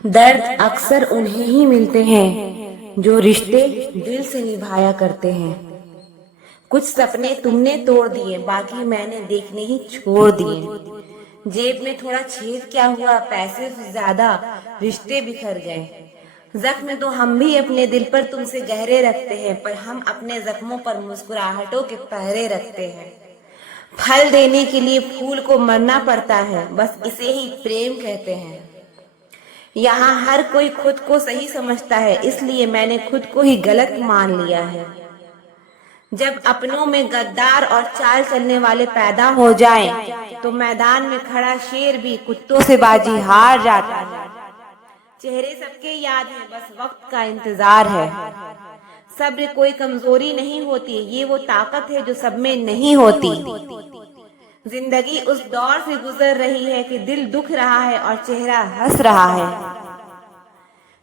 दर्द अक्सर उन्हें ही मिलते हैं जो रिश्ते दिल से निभाया करते हैं। कुछ सपने तुमने तोड़ दिए, बाकी मैंने देखने ही छोड़ दिए। जेब में थोड़ा छेद क्या हुआ, पैसे से ज्यादा रिश्ते बिखर गए। जख्म तो हम भी अपने दिल पर तुमसे गहरे रखते हैं, पर हम अपने जख्मों पर मुस्कुराहटों के पहरे रखते हैं। फल देने के लिए फूल को मरना पड़ता है, बस इसे ही प्रेम कहते हैं। यहाँ हर कोई खुद को सही समझता है, इसलिए मैंने खुद को ही गलत मान लिया है। जब अपनों में गद्दार और चाल चलने वाले पैदा हो जाएं, तो मैदान में खड़ा शेर भी कुत्तों से बाजी हार जाता है। चेहरे सबके याद हैं, बस वक्त का इंतजार है। सब्र कोई कमजोरी नहीं होती, ये वो ताकत है जो सब में नहीं होती। जिंदगी उस दौर से गुजर रही है कि दिल दुख रहा है और चेहरा हंस रहा है।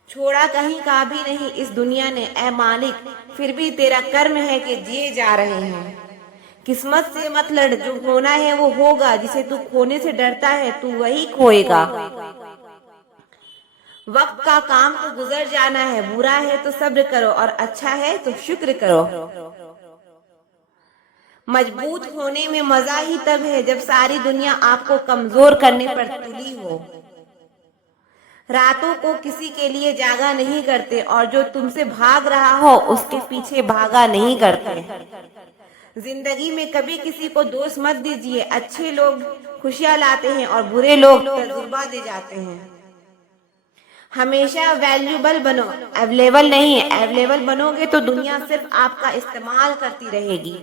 छोड़ा कहीं का भी नहीं इस दुनिया ने ऐ मालिक, फिर भी तेरा कर्म है कि जिए जा रहे हैं। किस्मत से मत लड़, जो होना है वो होगा। जिसे तू खोने से डरता है तू वही खोएगा। वक्त का काम तो गुजर जाना है, बुरा है तो सब्र करो और अच्छा है तो शुक्र करो। मजबूत होने में मजा ही तब है जब सारी दुनिया आपको कमजोर करने पर तुली हो। रातों को किसी के लिए जागा नहीं करते, और जो तुमसे भाग रहा हो उसके पीछे भागा नहीं करते। जिंदगी में कभी किसी को दोष मत दीजिए। अच्छे लोग खुशियां लाते हैं और बुरे लोग तजुर्बा दे जाते हैं। हमेशा वैल्यूबल बनो, अवेलेबल नहीं। अवेलेबल बनोगे तो दुनिया सिर्फ आपका इस्तेमाल करती रहेगी।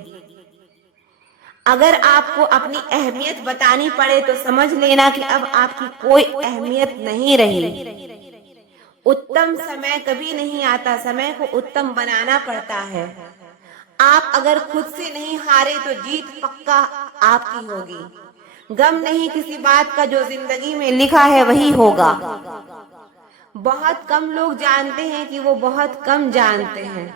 अगर आपको अपनी अहमियत बतानी पड़े तो समझ लेना कि अब आपकी कोई अहमियत नहीं रही। उत्तम समय कभी नहीं आता, समय को उत्तम बनाना पड़ता है। आप अगर खुद से नहीं हारे तो जीत पक्का आपकी होगी। गम नहीं किसी बात का, जो जिंदगी में लिखा है वही होगा। बहुत कम लोग जानते हैं कि वो बहुत कम जानते हैं।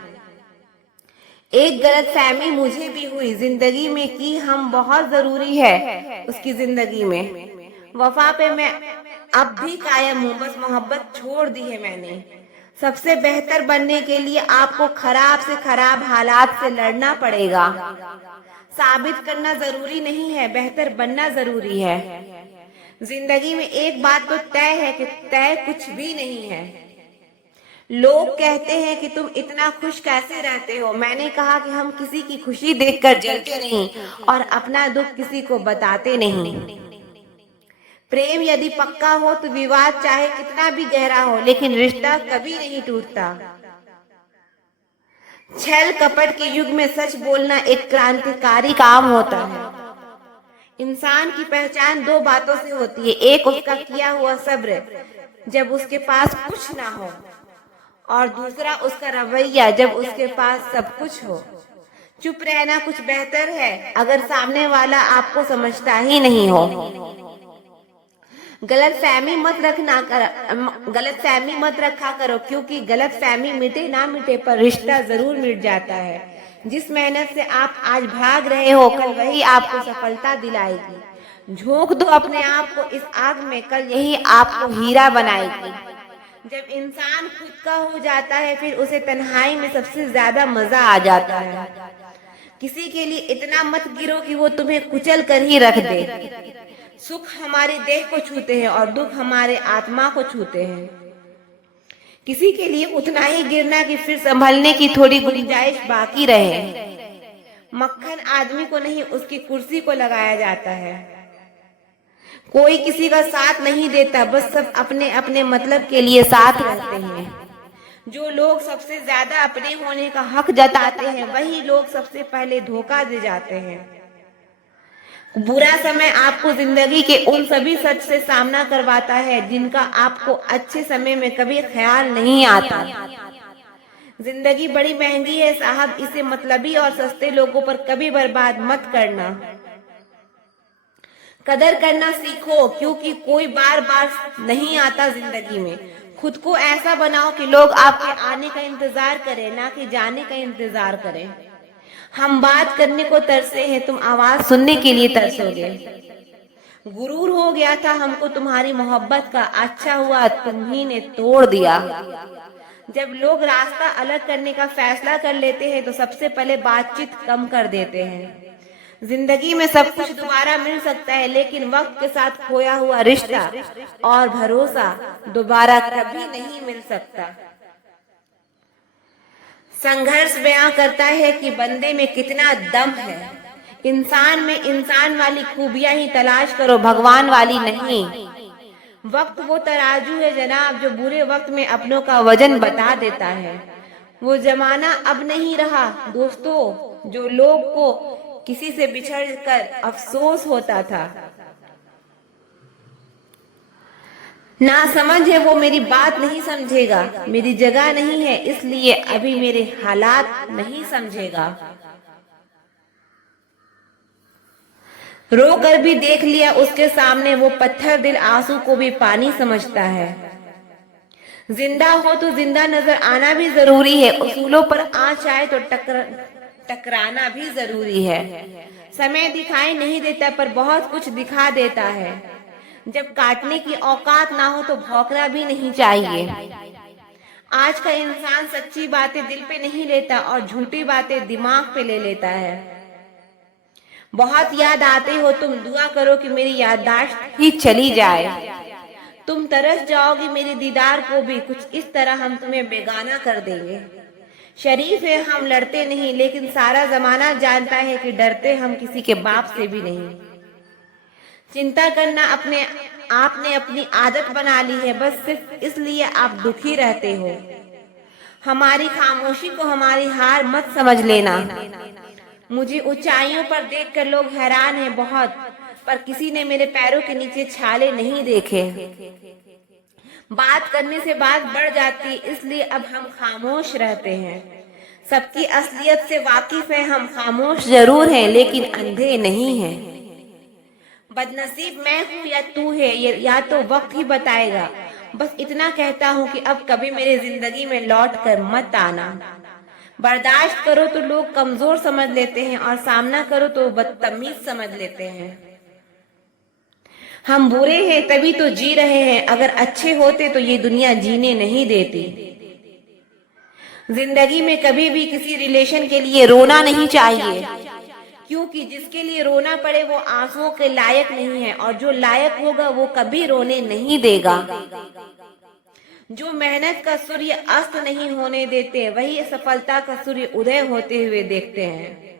एक गलत फहमी मुझे भी हुई जिंदगी में कि हम बहुत जरूरी है उसकी जिंदगी में। वफा पे मैं अब भी कायम हूँ, बस मोहब्बत छोड़ दी है मैंने। सबसे बेहतर बनने के लिए आपको खराब से खराब हालात से लड़ना पड़ेगा। साबित करना जरूरी नहीं है, बेहतर बनना जरूरी है। जिंदगी में एक बात तो तय है कि तय कुछ भी नहीं है। लोग कहते हैं कि तुम इतना खुश कैसे रहते हो। मैंने कहा कि हम किसी की खुशी देखकर जलते नहीं और अपना दुख किसी को बताते नहीं। प्रेम यदि पक्का हो तो विवाद चाहे कितना भी गहरा हो, लेकिन रिश्ता कभी नहीं टूटता। छल कपट के युग में सच बोलना एक क्रांतिकारी काम होता है। इंसान की पहचान दो बातों से होती है, एक उसका किया हुआ सब्र जब उसके पास कुछ ना हो, और दूसरा उसका रवैया जब उसके पास सब कुछ हो। चुप रहना कुछ बेहतर है अगर सामने वाला आपको समझता ही नहीं हो। गलतफहमी मत रखा करो, क्योंकि गलतफहमी मिटे ना मिटे पर रिश्ता जरूर मिट जाता है। जिस मेहनत से आप आज भाग रहे हो कल वही आपको सफलता दिलाएगी। झोंक दो अपने आप को इस आग में, कल यही आपको हीरा बनाएगी। जब इंसान खुद का हो जाता है फिर उसे तन्हाई में सबसे ज्यादा मजा आ जाता है। किसी के लिए इतना मत गिरो कि वो तुम्हें कुचल कर ही रख दे। सुख हमारे देह को छूते हैं और दुख हमारे आत्मा को छूते हैं। किसी के लिए उतना ही गिरना कि फिर संभलने की थोड़ी गुंजाइश बाकी रहे। मक्खन आदमी को नहीं उसकी कुर्सी को लगाया जाता है। कोई किसी का साथ नहीं देता, बस सब अपने अपने मतलब के लिए साथ रहते हैं। जो लोग सबसे ज्यादा अपने होने का हक जताते हैं वही लोग सबसे पहले धोखा दे जाते हैं। बुरा समय आपको जिंदगी के उन सभी सच से सामना करवाता है जिनका आपको अच्छे समय में कभी ख्याल नहीं आता। जिंदगी बड़ी महंगी है साहब, इसे मतलबी और सस्ते लोगों पर कभी बर्बाद मत करना। कदर करना सीखो, क्योंकि कोई बार बार नहीं आता जिंदगी में। खुद को ऐसा बनाओ कि लोग आपके आने का इंतजार करें, ना कि जाने का इंतजार करें। हम बात करने को तरसे हैं, तुम आवाज सुनने के लिए तरसोगे। गुरूर हो गया था हमको तुम्हारी मोहब्बत का, अच्छा हुआ तुम्ही ने तोड़ दिया। जब लोग रास्ता अलग करने का फैसला कर लेते हैं तो सबसे पहले बातचीत कम कर देते हैं। जिंदगी में सब कुछ दोबारा मिल सकता है, लेकिन वक्त के साथ खोया हुआ रिश्ता और भरोसा दोबारा कभी नहीं मिल सकता। संघर्ष बयां करता है कि बंदे में कितना दम है। इंसान में इंसान वाली खूबियां ही तलाश करो, भगवान वाली नहीं। वक्त वो तराजू है जनाब जो बुरे वक्त में अपनों का वजन बता देता है। वो जमाना अब नहीं रहा दोस्तों जो लोग को किसी से बिछड़ कर अफसोस होता था। ना समझ है वो मेरी बात नहीं समझेगा, मेरी जगह नहीं है इसलिए अभी मेरे हालात नहीं समझेगा। रो कर भी देख लिया उसके सामने, वो पत्थर दिल आंसू को भी पानी समझता है। जिंदा हो तो जिंदा नजर आना भी जरूरी है, उसूलों पर आंच आए तो टकराना भी जरूरी है। समय दिखाई नहीं देता पर बहुत कुछ दिखा देता है। जब काटने की औकात ना हो तो भौंकना भी नहीं चाहिए। आज का इंसान सच्ची बातें दिल पे नहीं लेता और झूठी बातें दिमाग पे ले लेता है। बहुत याद आते हो तुम, दुआ करो कि मेरी याददाश्त ही चली जाए। तुम तरस जाओगी मेरे दीदार को भी, कुछ इस तरह हम तुम्हें बेगाना कर देंगे। शरीफ है हम लड़ते नहीं, लेकिन सारा जमाना जानता है कि डरते हम किसी के बाप से भी नहीं। चिंता करना आपने अपनी आदत बना ली है, बस सिर्फ इसलिए आप दुखी रहते हो। हमारी खामोशी को हमारी हार मत समझ लेना। मुझे ऊंचाइयों पर देखकर लोग हैरान हैं बहुत, पर किसी ने मेरे पैरों के नीचे छाले नहीं देखे। बात करने से बात बढ़ जाती, इसलिए अब हम खामोश रहते हैं। सबकी असलियत से वाकिफ है हम, खामोश जरूर हैं लेकिन अंधे नहीं हैं। बदनसीब मैं हूँ या तू है या तो वक्त ही बताएगा। बस इतना कहता हूँ कि अब कभी मेरी जिंदगी में लौट कर मत आना। बर्दाश्त करो तो लोग कमजोर समझ लेते हैं और सामना करो तो बदतमीज समझ लेते हैं। हम बुरे हैं तभी तो जी रहे हैं, अगर अच्छे होते तो ये दुनिया जीने नहीं देती। जिंदगी में कभी भी किसी रिलेशन के लिए रोना नहीं चाहिए, क्योंकि जिसके लिए रोना पड़े वो आंसुओं के लायक नहीं है, और जो लायक होगा वो कभी रोने नहीं देगा। जो मेहनत का सूर्य अस्त नहीं होने देते, वही सफलता का सूर्य उदय होते हुए देखते हैं।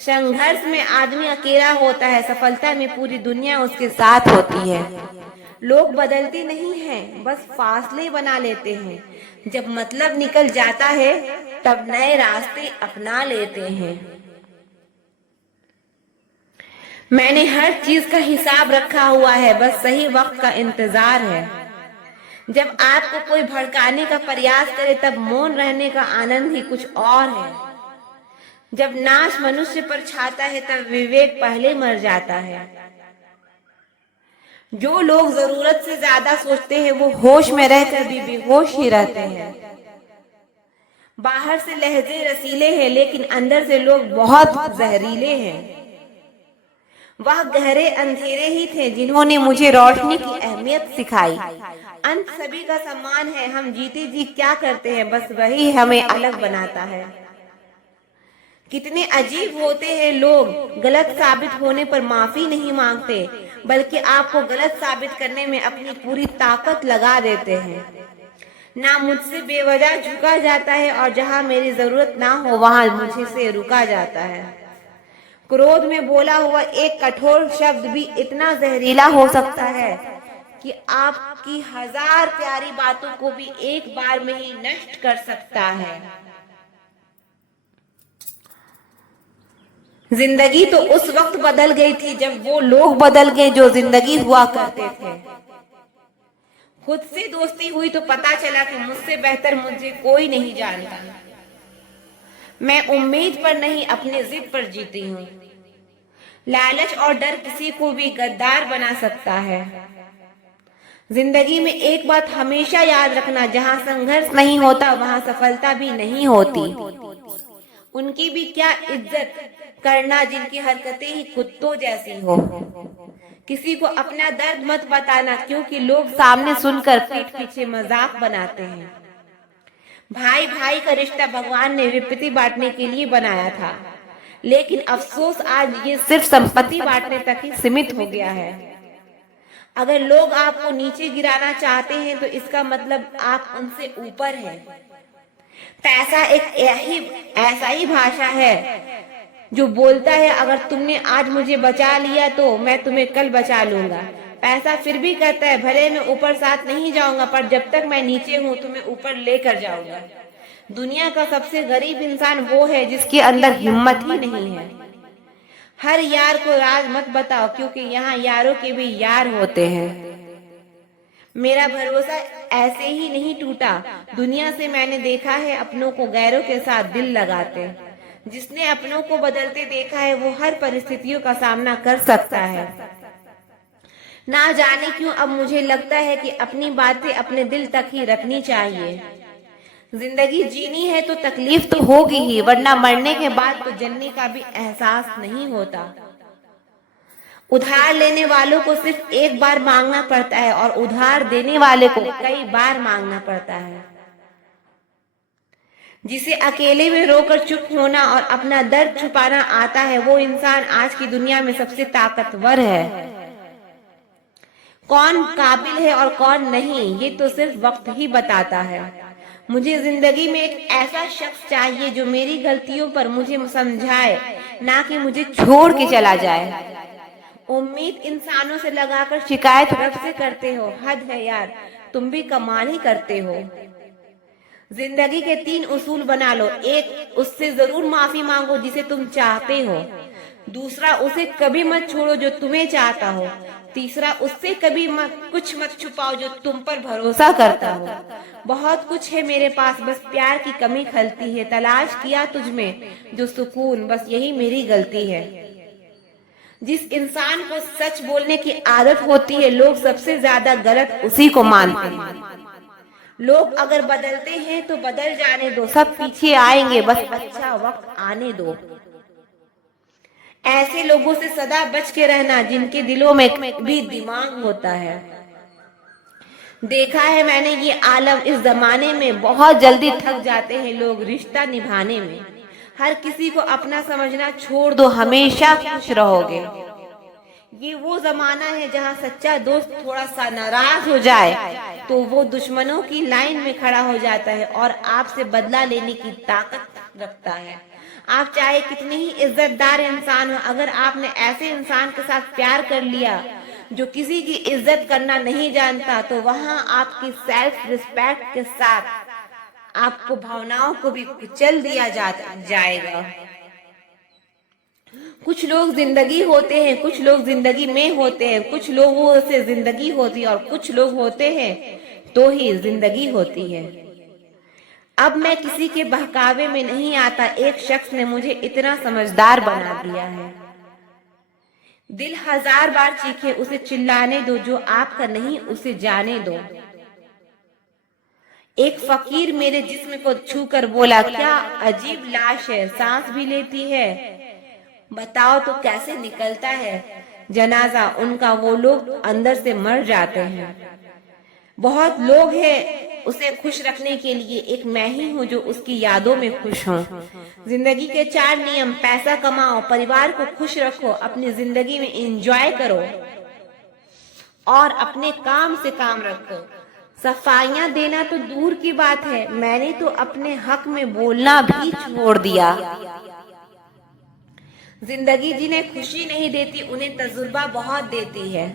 संघर्ष में आदमी अकेला होता है, सफलता में पूरी दुनिया उसके साथ होती है। लोग बदलते नहीं हैं, बस फासले बना लेते हैं। जब मतलब निकल जाता है तब नए रास्ते अपना लेते हैं। मैंने हर चीज का हिसाब रखा हुआ है, बस सही वक्त का इंतजार है। जब आपको कोई भड़काने का प्रयास करे तब मौन रहने का आनंद ही कुछ और है। जब नाश मनुष्य पर छाता है तब विवेक पहले मर जाता है। जो लोग जरूरत से ज्यादा सोचते हैं वो होश में रहकर भी बेहोश ही रहते हैं। बाहर से लहजे रसीले हैं लेकिन अंदर से लोग बहुत जहरीले हैं। वह गहरे अंधेरे ही थे जिन्होंने मुझे रोशनी की अहमियत सिखाई। अंत सभी का सम्मान है, हम जीते जी क्या करते हैं बस वही हमें अलग बनाता है। कितने अजीब होते हैं लोग, गलत साबित होने पर माफी नहीं मांगते, बल्कि आपको गलत साबित करने में अपनी पूरी ताकत लगा देते हैं। ना मुझसे बेवजह झुका जाता है और जहां मेरी जरूरत ना हो वहां मुझे से रुका जाता है। क्रोध में बोला हुआ एक कठोर शब्द भी इतना जहरीला हो सकता है कि आपकी 1000 प्यारी बातों को भी एक बार में ही नष्ट कर सकता है। जिंदगी तो उस वक्त बदल गई थी जब वो लोग बदल गए जो जिंदगी हुआ करते थे। खुद से दोस्ती हुई तो पता चला कि मुझसे बेहतर मुझे कोई नहीं जानता। मैं उम्मीद पर नहीं अपने जिद पर जीती हूँ। लालच और डर किसी को भी गद्दार बना सकता है। जिंदगी में एक बात हमेशा याद रखना, जहाँ संघर्ष नहीं होता वहाँ सफलता भी नहीं होती। उनकी भी क्या इज्जत करना जिनकी हरकतें ही कुत्तों जैसी हो। किसी को अपना दर्द मत बताना, क्योंकि लोग सामने सुनकर पीठ पीछे मजाक बनाते हैं। भाई भाई का रिश्ता भगवान ने विपत्ति बांटने के लिए बनाया था, लेकिन अफसोस आज ये सिर्फ संपत्ति बांटने तक ही सीमित हो गया है। अगर लोग आपको नीचे गिराना चाहते हैं तो इसका मतलब आप उनसे ऊपर हैं। पैसा एक ऐसा ही भाषा है जो बोलता है अगर तुमने आज मुझे बचा लिया तो मैं तुम्हें कल बचा लूंगा। पैसा फिर भी कहता है भले मैं ऊपर साथ नहीं जाऊंगा, पर जब तक मैं नीचे हूँ तुम्हें ऊपर लेकर जाऊंगा। दुनिया का सबसे गरीब इंसान वो है जिसके अंदर हिम्मत ही नहीं है। हर यार को राज मत बताओ, क्योंकि यहाँ यारों के भी यार होते हैं। मेरा भरोसा ऐसे ही नहीं टूटा। दुनिया से मैंने देखा है अपनों को गैरों के साथ दिल लगाते। जिसने अपनों को बदलते देखा है वो हर परिस्थितियों का सामना कर सकता है। ना जाने क्यों अब मुझे लगता है कि अपनी बातें अपने दिल तक ही रखनी चाहिए। जिंदगी जीनी है तो तकलीफ तो होगी ही, वरना मरने के बाद तो जन्ने का भी एहसास नहीं होता। उधार लेने वालों को सिर्फ एक बार मांगना पड़ता है और उधार देने वाले को कई बार मांगना पड़ता है। जिसे अकेले में रोकर चुप होना और अपना दर्द छुपाना आता है वो इंसान आज की दुनिया में सबसे ताकतवर है। कौन काबिल है और कौन नहीं ये तो सिर्फ वक्त ही बताता है। मुझे जिंदगी में एक ऐसा शख्स चाहिए जो मेरी गलतियों पर मुझे समझाए, ना कि मुझे छोड़ के चला जाए। उम्मीद इंसानों से लगाकर शिकायत रब से करते हो, हद है यार, तुम भी कमाल ही करते हो। जिंदगी के 3 उसूल बना लो। एक, उससे जरूर माफी मांगो जिसे तुम चाहते हो। दूसरा, उसे कभी मत छोड़ो जो तुम्हें चाहता हो। तीसरा, उससे कभी कुछ मत छुपाओ जो तुम पर भरोसा करता हो। बहुत कुछ है मेरे पास, बस प्यार की कमी खलती है। तलाश किया तुझ में जो सुकून, बस यही मेरी गलती है। जिस इंसान को सच बोलने की आदत होती है लोग सबसे ज्यादा गलत उसी को मानते हैं। लोग अगर बदलते हैं तो बदल जाने दो, सब पीछे आएंगे, बस अच्छा वक्त आने दो। ऐसे लोगों से सदा बच के रहना जिनके दिलों में भी दिमाग होता है। देखा है मैंने ये आलम इस जमाने में बहुत जल्दी थक जाते हैं लोग रिश्ता निभाने में। हर किसी को अपना समझना छोड़ दो, हमेशा खुश रहोगे। ये वो जमाना है जहाँ सच्चा दोस्त थोड़ा सा नाराज हो जाए तो वो दुश्मनों की लाइन में खड़ा हो जाता है और आपसे बदला लेने की ताकत रखता है। आप चाहे कितने ही इज्जतदार इंसान हो, अगर आपने ऐसे इंसान के साथ प्यार कर लिया जो किसी की इज्जत करना नहीं जानता, तो वहाँ आपकी सेल्फ रिस्पेक्ट के साथ आपको भावनाओं को भी कुचल दिया जाएगा। कुछ लोग जिंदगी होते हैं, कुछ लोग जिंदगी में होते हैं, कुछ लोगों से जिंदगी होती है और कुछ लोग होते हैं तो ही जिंदगी होती है। अब मैं किसी के बहकावे में नहीं आता। एक शख्स ने मुझे इतना समझदार बना दिया है। दिल 1000 बार चीखे, उसे चिल्लाने दो, जो आपका नहीं उसे जाने दो। एक फकीर मेरे जिस्म को छूकर बोला, क्या अजीब लाश है, सांस भी लेती है, बताओ तो कैसे निकलता है जनाजा उनका। वो लोग अंदर से मर जाते हैं। बहुत लोग हैं उसे खुश रखने के लिए, एक मैं ही हूँ जो उसकी यादों में खुश हूँ। जिंदगी के 4 नियम: पैसा कमाओ, परिवार को खुश रखो, अपनी जिंदगी में एंजॉय करो और अपने काम से काम रखो। सफाइयाँ देना तो दूर की बात है, मैंने तो अपने हक में बोलना भी छोड़ दिया। जिंदगी जिन्हें खुशी नहीं देती उन्हें तजुर्बा बहुत देती है।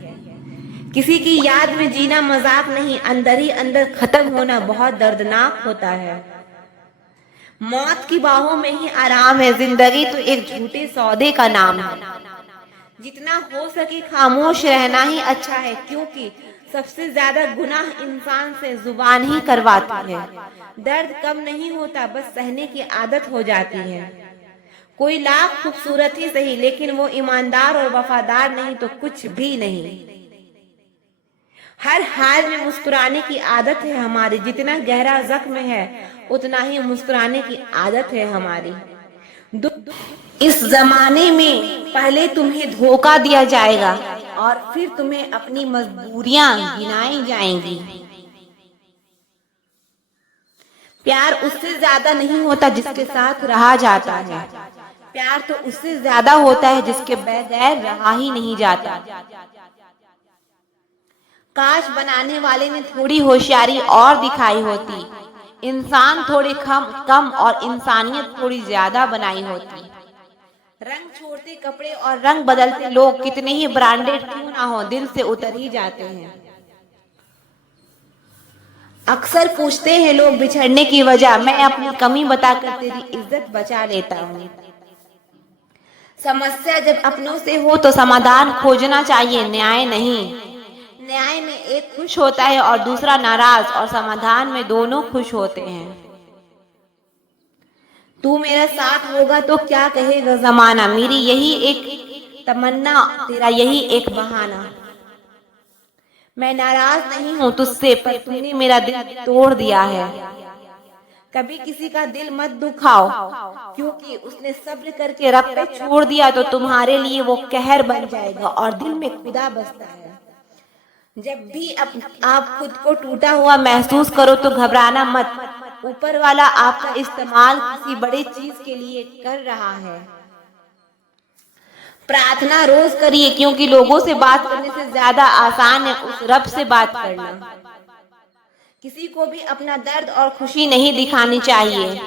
किसी की याद में जीना मजाक नहीं, अंदर ही अंदर खत्म होना बहुत दर्दनाक होता है। मौत की बाहों में ही आराम है, जिंदगी तो एक झूठे सौदे का नाम है। जितना हो सके खामोश रहना ही अच्छा है, क्योंकि सबसे ज्यादा गुनाह इंसान से जुबान ही करवाती है। दर्द कम नहीं होता, बस सहने की आदत हो जाती है। कोई लाख खूबसूरत ही सही, लेकिन वो ईमानदार और वफादार नहीं तो कुछ भी नहीं। हर हाल में मुस्कुराने की आदत है हमारी, जितना गहरा जख्म है उतना ही मुस्कुराने की आदत है हमारी। इस जमाने में पहले तुम्हें धोखा दिया जाएगा, और फिर तुम्हें अपनी मजबूरियां गिनाई जाएंगी। प्यार उससे ज्यादा नहीं होता जिसके साथ रहा जाता है। प्यार तो उससे ज्यादा होता है जिसके बगैर रहा ही नहीं जाता। काश बनाने वाले ने थोड़ी होशियारी और दिखाई होती, इंसान थोड़े कम और इंसानियत थोड़ी ज्यादा बनाई होती। रंग छोड़ते कपड़े और रंग बदलते लोग कितने ही ब्रांडेड क्यों ना हो, दिल से उतर ही जाते हैं। अक्सर पूछते हैं लोग बिछड़ने की वजह, मैं अपनी कमी बताकर तेरी इज्जत बचा लेता हूँ। समस्या जब अपनों से हो तो समाधान खोजना चाहिए, न्याय नहीं। न्याय में एक खुश होता है और दूसरा नाराज, और समाधान में दोनों खुश होते हैं। तू मेरा साथ होगा तो क्या कहेगा जमाना, मेरी यही एक तमन्ना, तेरा यही एक बहाना। मैं नाराज नहीं हूँ तुझसे, पर तूने मेरा दिल तोड़ दिया है। कभी किसी का दिल मत दुखाओ, क्योंकि उसने सब्र करके रब पे छोड़ दिया तो तुम्हारे लिए वो कहर बन जाएगा और दिल में खुदा बसता है। जब भी आप खुद को टूटा हुआ महसूस करो तो घबराना मत, ऊपर वाला आपका इस्तेमाल किसी बड़ी चीज के लिए कर रहा है। प्रार्थना रोज करिए, क्योंकि लोगों से बात करने से ज्यादा आसान है उस रब से बात करना। किसी को भी अपना दर्द और खुशी नहीं दिखानी चाहिए,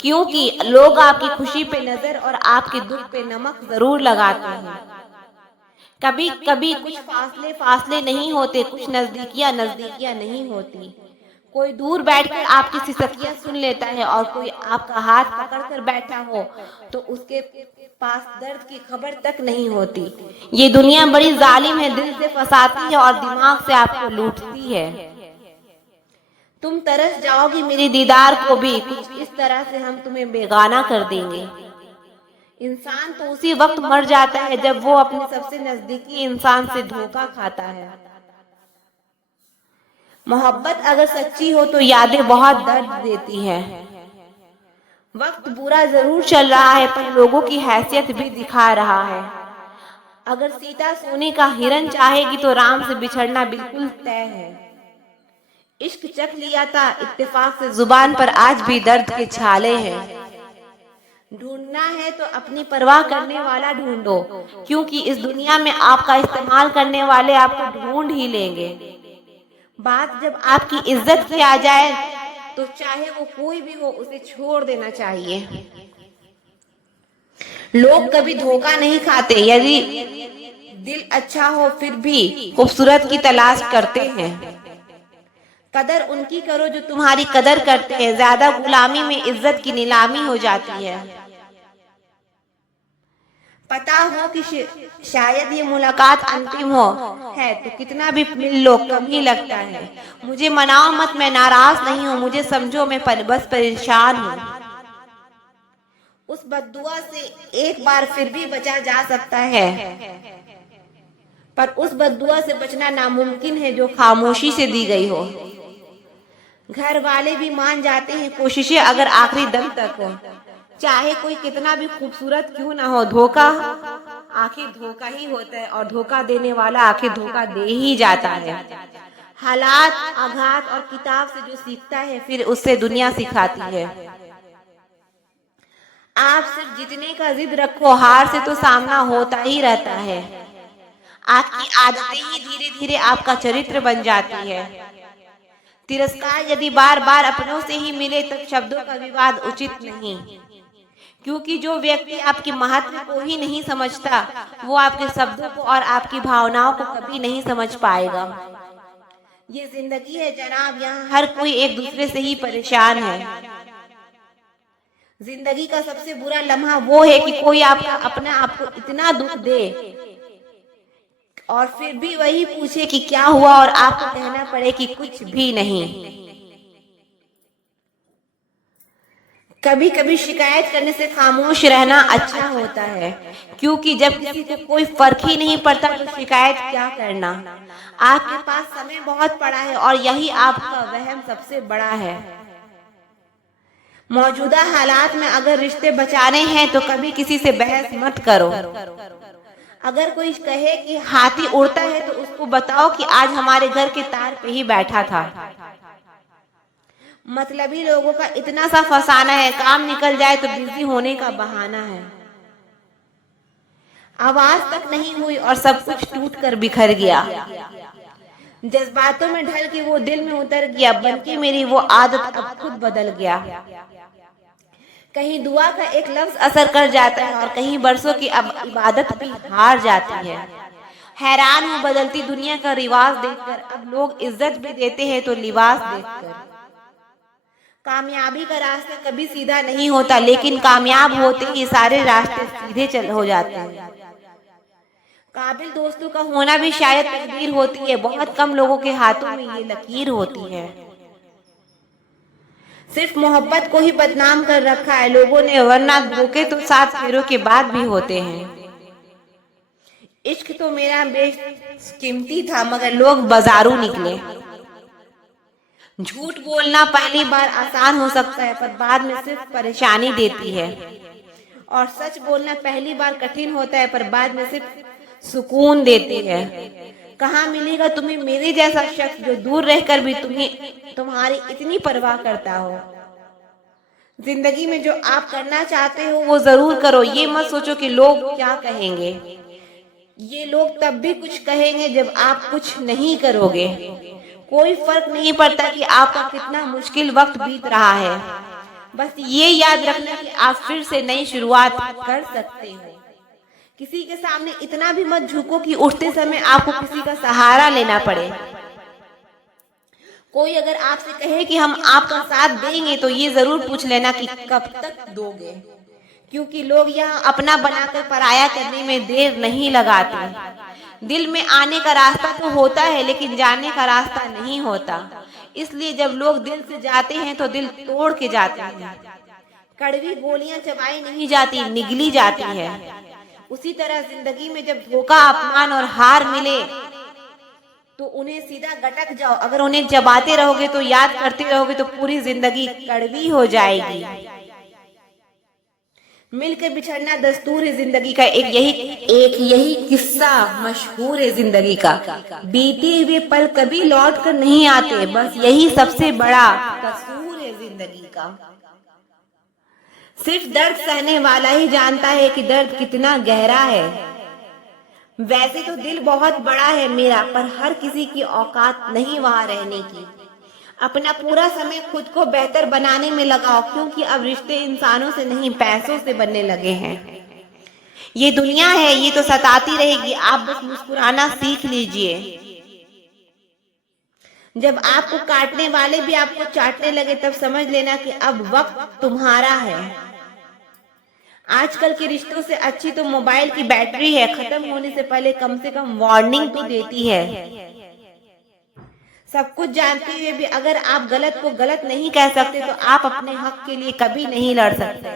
क्योंकि लोग आपकी खुशी पे नजर और आपके दुख पे नमक जरूर लगाते हैं। कभी कभी कुछ फासले नहीं होते, कुछ नजदीकियां नहीं होती। कोई दूर बैठकर आपकी सिसकियां सुन लेता है और कोई आपका हाथ पकड़कर बैठा हो तो उसके पास दर्द की खबर तक नहीं होती। ये दुनिया बड़ी जालिम है, दिल से फंसाती है और दिमाग से आपको लूटती है। तुम तरस जाओगी मेरे दीदार को भी, कुछ इस तरह से हम तुम्हें बेगाना कर देंगे। इंसान तो उसी वक्त मर जाता है जब वो अपने सबसे नजदीकी इंसान से धोखा खाता है। मोहब्बत अगर सच्ची हो तो यादें बहुत दर्द देती है। वक्त बुरा जरूर चल रहा है, पर लोगों की हैसियत भी दिखा रहा है। अगर सीता सोने का हिरन चाहेगी तो राम से बिछड़ना बिल्कुल तय है। इश्क चख लिया था इत्तेफाक से, जुबान पर आज भी दर्द के छाले हैं। ढूंढना है तो अपनी परवाह करने वाला ढूंढो, क्योंकि इस दुनिया में आपका इस्तेमाल करने वाले आपको ढूंढ ही लेंगे। बात जब आपकी इज्जत की आ जाए तो चाहे वो कोई भी हो उसे छोड़ देना चाहिए। लोग कभी धोखा नहीं खाते, यदि दिल अच्छा हो फिर भी खूबसूरत की तलाश करते हैं। कदर उनकी करो जो तुम्हारी कदर करते हैं, ज्यादा गुलामी में इज्जत की नीलामी हो जाती है। पता हो कि शायद ये मुलाकात अंतिम हो है तो कितना भी मिल लो कम ही लगता है। मुझे मनाओ मत, मैं नाराज नहीं हूँ, मुझे समझो मैं बस परेशान हूँ। उस बद्दुआ से एक बार फिर भी बचा जा सकता है, पर उस बद्दुआ से बचना नामुमकिन है जो खामोशी से दी गई हो। घर वाले भी मान जाते हैं कोशिशें अगर आखिरी दम तक हो, चाहे कोई कितना भी खूबसूरत क्यों ना हो। धोखा आखिर धोखा ही होता है और धोखा देने वाला आखिर धोखा दे ही जाता है। हालात, आघात और किताब से जो सीखता है फिर उससे दुनिया सिखाती है। आप सिर्फ जीतने का जिद रखो, हार से तो सामना होता ही रहता है। आपकी आदतें ही धीरे धीरे आपका चरित्र बन जाती है। तिरस्कार यदि बार बार अपनों से ही मिले तब शब्दों का विवाद उचित नहीं, क्योंकि जो व्यक्ति आपके महत्व को ही नहीं समझता वो आपके शब्दों को और आपकी भावनाओं को कभी नहीं समझ पाएगा। ये जिंदगी है जनाब, यहाँ हर कोई एक दूसरे से ही परेशान है। जिंदगी का सबसे बुरा लम्हा वो है कि कोई अपना आपको इतना दुख दे और फिर भी वही पूछे कि क्या हुआ और आपको कहना पड़े कि कुछ भी नहीं। कभी कभी शिकायत करने से खामोश रहना अच्छा होता है, क्योंकि जब किसी को कोई फर्क ही नहीं पड़ता तो शिकायत क्या करना। आपके पास समय बहुत पड़ा है और यही आपका वहम सबसे बड़ा है। मौजूदा हालात में अगर रिश्ते बचाने हैं तो कभी किसी से बहस मत करो। अगर कोई कहे कि हाथी उड़ता है तो उसको बताओ कि आज हमारे घर के तार पे ही बैठा था। मतलबी लोगों का इतना सा फसाना है, काम निकल जाए तो बिजी होने का बहाना है। आवाज तक नहीं हुई और सब कुछ टूट कर बिखर गया। जज्बातों में ढल के वो दिल में उतर गया, बल्कि मेरी वो आदत अब खुद बदल गया। कहीं दुआ का एक लफ्ज असर कर जाता है और कहीं बरसों की अब इबादत भी हार जाती है। हैरान हूँ बदलती दुनिया का रिवाज देखकर, अब लोग इज्जत भी देते हैं तो लिबास देखकर। कामयाबी का रास्ता कभी सीधा नहीं होता, लेकिन कामयाब होते ही सारे रास्ते सीधे चल हो जाते हैं। काबिल दोस्तों का होना भी शायद तकदीर होती है, बहुत कम लोगों के हाथों में ये लकीर होती है। सिर्फ मोहब्बत को ही बदनाम कर रखा है लोगों ने, वरना धोखे तो 7 फेरों के बाद भी होते हैं। इश्क तो मेरा बेशकीमती था मगर लोग बाजारू निकले। झूठ बोलना पहली बार आसान हो सकता है पर बाद में सिर्फ परेशानी देती है, और सच बोलना पहली बार कठिन होता है पर बाद में सिर्फ सुकून देती है। कहाँ मिलेगा तुम्हें मेरे जैसा शख्स जो दूर रहकर भी तुम्हारी इतनी परवाह करता हो। जिंदगी में जो आप करना चाहते हो वो जरूर करो, ये मत सोचो कि लोग क्या कहेंगे। ये लोग तब भी कुछ कहेंगे जब आप कुछ नहीं करोगे। कोई फर्क नहीं पड़ता कि आपका कितना मुश्किल वक्त बीत रहा है, बस ये याद रखना कि आप फिर से नई शुरुआत कर सकते हो। किसी के सामने इतना भी मत झुको कि उठते समय आपको किसी का सहारा लेना पड़े। कोई अगर आपसे कहे कि हम आपका साथ देंगे तो ये जरूर पूछ लेना कि कब तक दोगे, क्योंकि लोग यहाँ अपना बनाकर पराया करने में देर नहीं लगाते। दिल में आने का रास्ता तो होता है लेकिन जाने का रास्ता नहीं होता, इसलिए जब लोग दिल से जाते हैं तो दिल तोड़ के जाते हैं। कड़वी गोलियां चबाई नहीं जाती, निगली जाती है। उसी तरह जिंदगी में जब धोखा, अपमान और हार मिले तो उन्हें सीधा गटक जाओ। अगर उन्हें चबाते रहोगे तो याद करते रहोगे तो पूरी जिंदगी कड़वी हो जाएगी। मिलकर बिछड़ना दस्तूर है जिंदगी का, एक यही किस्सा मशहूर है जिंदगी का। बीते हुए पल कभी लौट कर नहीं आते, बस यही सबसे बड़ा कसूर है जिंदगी का। सिर्फ दर्द सहने वाला ही जानता है कि दर्द कितना गहरा है। वैसे तो दिल बहुत बड़ा है मेरा, पर हर किसी की औकात नहीं वहां रहने की। अपना पूरा समय खुद को बेहतर बनाने में लगाओ, क्योंकि अब रिश्ते इंसानों से नहीं पैसों से बनने लगे हैं। ये दुनिया है, ये तो सताती रहेगी, आप बस मुस्कुराना सीख लीजिए। जब आपको काटने वाले भी आपको चाटने लगे तब समझ लेना कि अब वक्त तुम्हारा है। आजकल के रिश्तों से अच्छी तो मोबाइल की बैटरी है, खत्म होने से पहले कम से कम वार्निंग तो देती है। सब कुछ जानते हुए भी अगर आप गलत को गलत नहीं कह सकते तो आप अपने हक के लिए कभी नहीं लड़ सकते।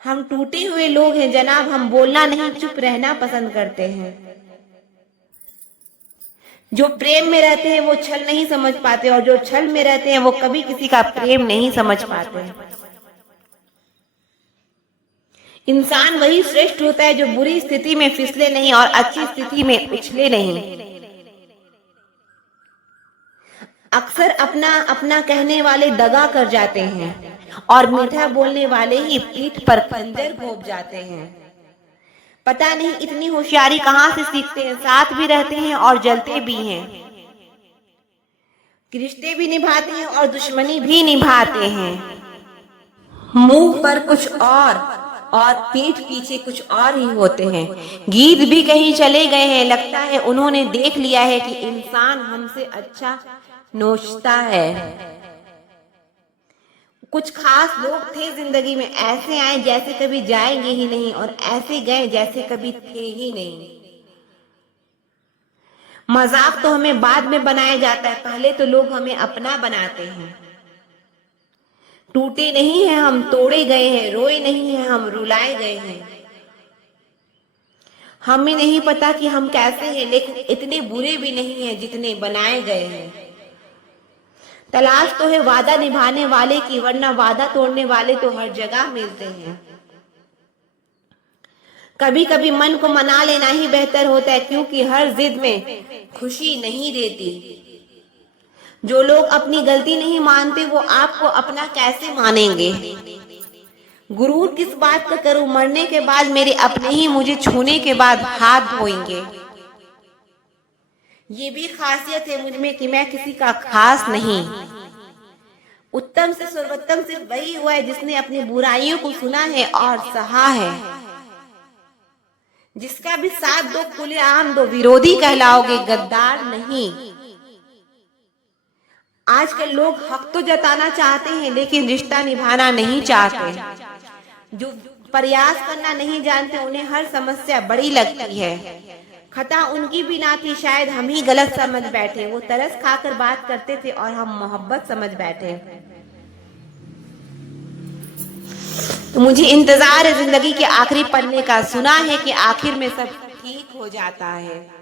हम टूटे हुए लोग हैं जनाब, हम बोलना नहीं चुप रहना पसंद करते हैं। जो प्रेम में रहते हैं वो छल नहीं समझ पाते, और जो छल में रहते हैं वो कभी किसी का प्रेम नहीं समझ पाते। इंसान वही श्रेष्ठ होता है जो बुरी स्थिति में फिसले नहीं और अच्छी स्थिति में उछले नहीं। अक्सर अपना अपना कहने वाले दगा कर जाते हैं और मीठा बोलने वाले ही पीठ पर खंजर घोंप जाते हैं। पता नहीं इतनी होशियारी कहाँ से सीखते हैं, साथ भी रहते हैं और जलते भी हैं। रिश्ते भी निभाते हैं और दुश्मनी भी निभाते हैं। मुंह पर कुछ और पीठ पीछे कुछ और ही होते हैं। गीत भी कहीं चले गए हैं, लगता है उन्होंने देख लिया है कि इंसान हमसे अच्छा नोचता है। कुछ खास लोग थे जिंदगी में, ऐसे आए जैसे कभी जाएंगे ही नहीं और ऐसे गए जैसे कभी थे ही नहीं। मजाक तो हमें बाद में बनाया जाता है, पहले तो लोग हमें अपना बनाते हैं। टूटे नहीं हैं हम, तोड़े गए हैं। रोए नहीं हैं हम, रुलाए गए हैं। हमें नहीं पता कि हम कैसे हैं, लेकिन इतने बुरे भी नहीं हैं जितने बनाए गए हैं। तलाश तो है वादा निभाने वाले की, वरना वादा तोड़ने वाले तो हर जगह मिलते हैं। कभी कभी मन को मना लेना ही बेहतर होता है, क्योंकि हर जिद में खुशी नहीं देती। जो लोग अपनी गलती नहीं मानते वो आपको अपना कैसे मानेंगे। गुरूर किस बात का करूं, मरने के बाद मेरे अपने ही मुझे छूने के बाद हाथ धोएंगे। ये भी खासियत है मुझमें कि मैं किसी का खास नहीं। उत्तम से सर्वोत्तम सिर्फ वही हुआ है जिसने अपनी बुराइयों को सुना है और सहा है। जिसका भी साथ दो खुलेआम दो, विरोधी कहलाओगे, गद्दार नहीं। आजकल लोग हक तो जताना चाहते हैं लेकिन रिश्ता निभाना नहीं चाहते। जो प्रयास करना नहीं जानते उन्हें हर समस्या बड़ी लगती है। खता उनकी भी ना थी, शायद हम ही गलत समझ बैठे। वो तरस खाकर बात करते थे और हम मोहब्बत समझ बैठे। तो मुझे इंतजार है जिंदगी के आखिरी पन्ने का, सुना है कि आखिर में सब ठीक हो जाता है।